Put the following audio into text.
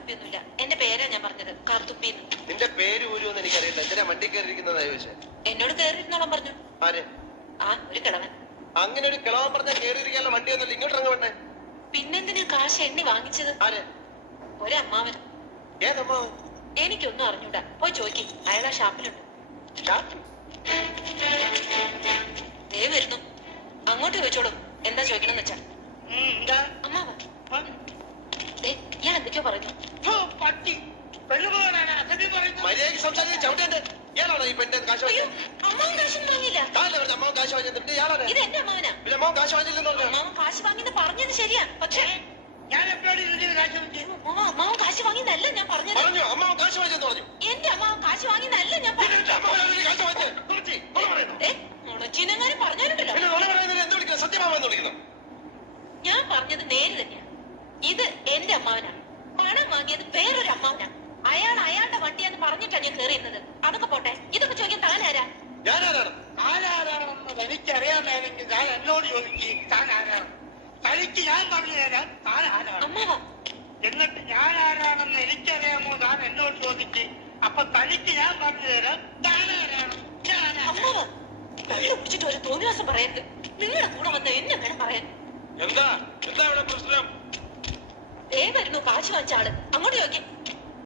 കാർത്തുപ്പിയൊന്നുമില്ല. എന്റെ പേരാ ഞാൻ പറഞ്ഞത്, കാർത്തുപ്പിന്ന്. നിന്റെ പേര് ഊരുവെന്ന് എനിക്കറിയില്ല. എന്തിനാ വണ്ടി കയറിയിരിക്കുന്നതാ ചോദിച്ചേ? എന്നോട് കയറിയിരുന്നോളം പറഞ്ഞു. ആര്? ആ ഒരു കിളവൻ. അങ്ങനെ ഒരു കിളവൻ പറഞ്ഞാൽ കയറിയിരിക്കാനുള്ള വണ്ടി ഒന്നുമില്ല. ഇങ്ങോട്ട് ഇറങ്ങ വേണ്ടേ? പിന്നെന്തിനാ കാശ് എണ്ണി വാങ്ങിച്ചത്? ആര്? ഒരമ്മാവൻ. ഏതമ്മാവൻ? എനിക്കൊന്നും അറിഞ്ഞൂടാ. പോയി ചോദിക്കും, അയാൾ ആ ഷാപ്പിലുണ്ട്. ദേ വരുന്നു. അങ്ങോട്ട് ചോദിച്ചോളൂ, എന്താ ചോദിക്കണമെന്ന് വെച്ചാ. അമ്മാവൻ ഞാൻ എന്തൊക്കെയോ പറഞ്ഞു. മര്യാദയ്ക്ക് സംസാരിച്ച് ചവിട്ടേണ്ട. ഇയാളാണോ ഈ പെണ്ണിന്റെ കാശ് വാങ്ങിയത്? അമ്മാവൻ കാശൊന്നും വാങ്ങിയില്ല. അമ്മാവൻ കാശ് വാങ്ങിയത് ഇയാളാണ്. ഇത് എന്റെ അമ്മാവനാ. പിന്നെ അമ്മാവൻ കാശ് വാങ്ങിയില്ലെന്ന് പറഞ്ഞു. അമ്മാവൻ കാശ് വാങ്ങിന്ന് പറഞ്ഞത് ശരിയാ, പക്ഷേ അമ്മാവൻ കാശ് വാങ്ങിന്നല്ല ഞാൻ പറഞ്ഞത്. പറഞ്ഞു അമ്മാവൻ കാശ് വാങ്ങിച്ചെന്ന് പറഞ്ഞു. എന്റെ അമ്മാവൻ കാശ് വാങ്ങിന്നല്ല ഞാൻ പറഞ്ഞത്. ുണച്ചിനെങ്ങാനും പറഞ്ഞാലുണ്ടല്ലോ. എന്ത് വിളിക്കണം? സത്യമാവെന്ന് വിളിക്കണം. ഞാൻ പറഞ്ഞത് നേര് തന്നെയാ. ഇത് എന്റെ അമ്മാവനാ. പണം വാങ്ങിയത് വേറൊരു അമ്മാവനാ. അയാൾ അയാളുടെ വണ്ടിയാന്ന് പറഞ്ഞിട്ടാ ഞാൻ കയറിയുന്നത്. അതൊക്കെ പോട്ടെ, ഇതൊക്കെ ചോദിക്കാൻ താനാരാ? ഞാനാരാണ്? ആരാണെന്ന് എനിക്കറിയാമെങ്കിൽ ഞാൻ എന്നോട് ചോദിക്കും താൻ ആരാണ്. തനിക്ക് ഞാൻ പറഞ്ഞു തരാം താൻ ആരാണ്. അമ്മാവാ, എന്നിട്ട് ഞാൻ ആരാണെന്ന് എനിക്കറിയാമോ താൻ എന്നോട് ചോദിക്കും. അപ്പൊ തനിക്ക് ഞാൻ പറഞ്ഞു തരാം താൻ ആരാണ്. അമ്മാവാ, കള്ളു കുടിച്ചിട്ട് ഒരു തോന്നിവാസം പറയരുത്. നിങ്ങളുടെ കൂടെ വന്ന് എന്നെ വേണം പറയാൻ. എന്താ എന്താ ഇവിടെ പ്രശ്നം? വരുന്നു കാശ് വാങ്ങിച്ച ആള്. അങ്ങോട്ട് ചോദിക്കും.